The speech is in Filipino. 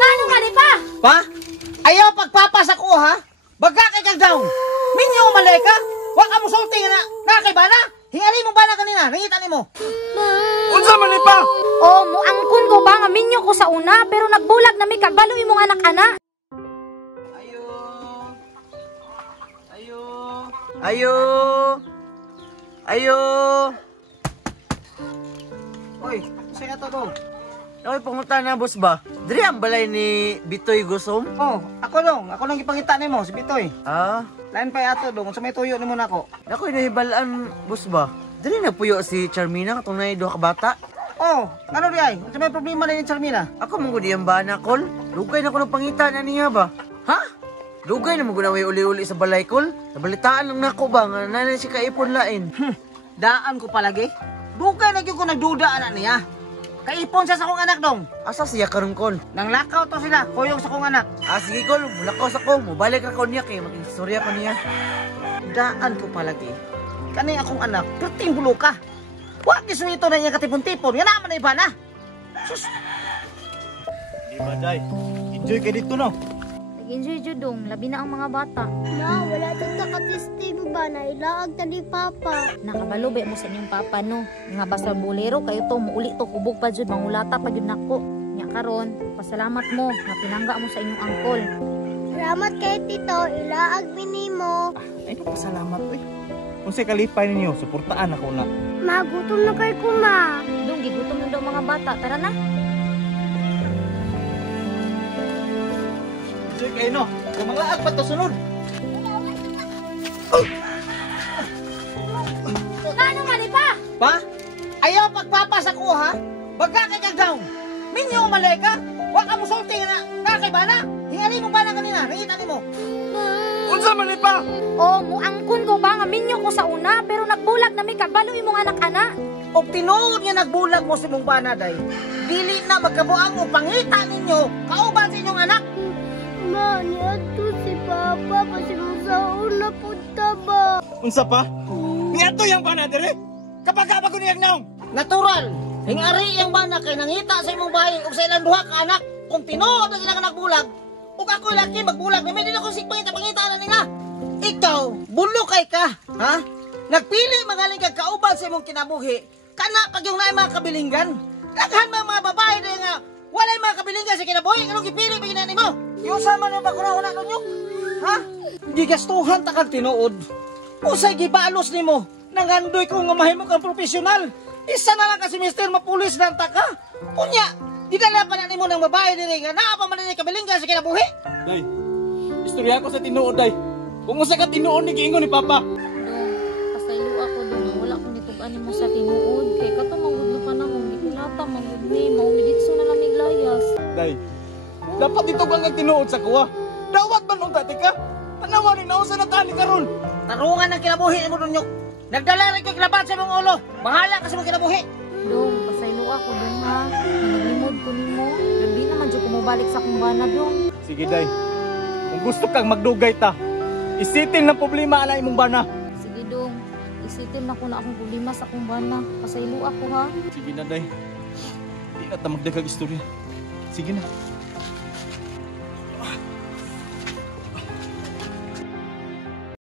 Ano man pa? Pa? Ayaw pagpapas ako ha? Baga kay kang down. Minyo malay ka? Wa ka mo sulti na nakay bana? Hingali mo bana kanina, nangita nimo. Unsa man ni pa? Oh, muangkon ko ba nga minyo ko sa una pero nagbulag na mi kagbalo imong anak-ana. Ayo. Ayo. Ayo. Ayo. Oy, say ato dong. Oy, pangutan na boss ba? Diri ang balay ni Bitoy Gusom? Oh, ako dong, ako nang ipangita nimo si Bitoy. Ah, Lain pa ato dong, sa may tuyo nimo nako. ako inahibalaan boss ba? Diri na puyo si Charmina katong nay duha ka bata. Oh, ano di ay? Sa may problema na ni Charmina? Ako mong gudi ang bana kol. Lugay na ko ng pangitan na niya ba? Ha? Lugay na mo way uli-uli sa balay kol. Nabalitaan lang nako ba nga nanay si kaipon lain. Daan ko palagi. Dugay na gyud ko nagduda anak niya. Kaipon siya sa kong anak dong. Asa siya karon kol? Nang lakaw to sila, kuyong sa kong anak. Ah, sige kol, mulakaw sa ko. Mubalik ako niya kay maging storya ko niya. Daan ko palagi. Kani akong anak, perting bulo ka. Huwag ito na niya katipon-tipon. Yan naman na iba na. Sus! Di ba, Day? Enjoy ka dito, no? Nag-enjoy jud labi na ang mga bata. Ma, wala tong nakatesting ba na ilaag ta ni Papa. Nakabalubay mo sa inyong papa no. Nga basta bolero kayo to muuli to kubog pa jud mangulata pa jud nako. Nya karon, pasalamat mo nga pinangga mo sa inyong angkol. Salamat kay Tito, ilaag binimo. Ay, salamat, eh. Kung sa kalipay ninyo, suportaan ako na. Ma, gutom na kay kuma. Dong gigutom na daw mga bata. Tara na. Enjoy kayo, no? Kamanglaag pa to sunod. Ano man pa? Pa? Ayaw pagpapas ako ha? Baga kay kang down. Minyo malay ka? Huwag ka mo sulti na nakay bana? Hingali mo bana kanina, nangita nimo. Unsa man ni pa? Oh, muangkon ko ba nga minyo ko sa una pero nagbulag na mi kagbalo imong anak-ana. Og tinuod nga nagbulag mo sa imong bana day. Dili na magkabuang o pangita ninyo kauban sa inyong anak. Ma, niadto si Papa kasi musaon na punta ba? Unsa pa? Niadto yang bana dire? Kapag ko niyag naong. Natural. Hingari ang bana kay nangita sa imong bahay ug sa ilang duha ka anak. Kung tinuod na sila ka nagbulag, ug ako laki magbulag, may din ako pangita na nila. Ikaw, bulo kay ka, ha? Nagpili magaling kag kauban sa imong kinabuhi. Kana pag yung naay mga kabilinggan. Daghan mga babae na nga walay mga kabilinggan sa kinabuhi, anong gipili ba ginani mo? Yung sama na ba kuna ninyo? Ha? Gigastuhan ta kag tinuod. Usay gibalos nimo. Nangandoy ko nga mahimo kang profesional. Isa na lang kasi mister mapulis lang ta ka. Kunya, didala pa na nimo ng babae diri nga naa pa man ni kabilinggan sa kinabuhi. Day, istorya ko sa tinuod, Day. Kung usa ka tinuod ni giingon ni Papa. Dong, pasaylo ako dong. Wala ko nitugan mo sa tinuod. Kay kato manggod na panahon. Ikulata manggod ni. Maumigitso na lamig layas. Day, dapat dito kang tinuod sa kuha. Dawat man nung dati ka. Tanawa rin na usa na tani karon. Tarungan ng kinabuhi mo dunyok. Nagdala rin kay kilabat sa mong ulo. Bahala ka sa mong kinabuhi. Dong, pasaylo ako dong ha. Naglimod ko nimo. Labi naman dyan kumubalik sa kumbana dong. Sige, Day. Kung gusto kang magdugay ta, isitin ng problema ala imong bana. Sige dong, isitin na ko na akong problema sa kumbana. Pasaylo ako ha. Sige na, Day. Di na ta magdagang istorya. Sige na.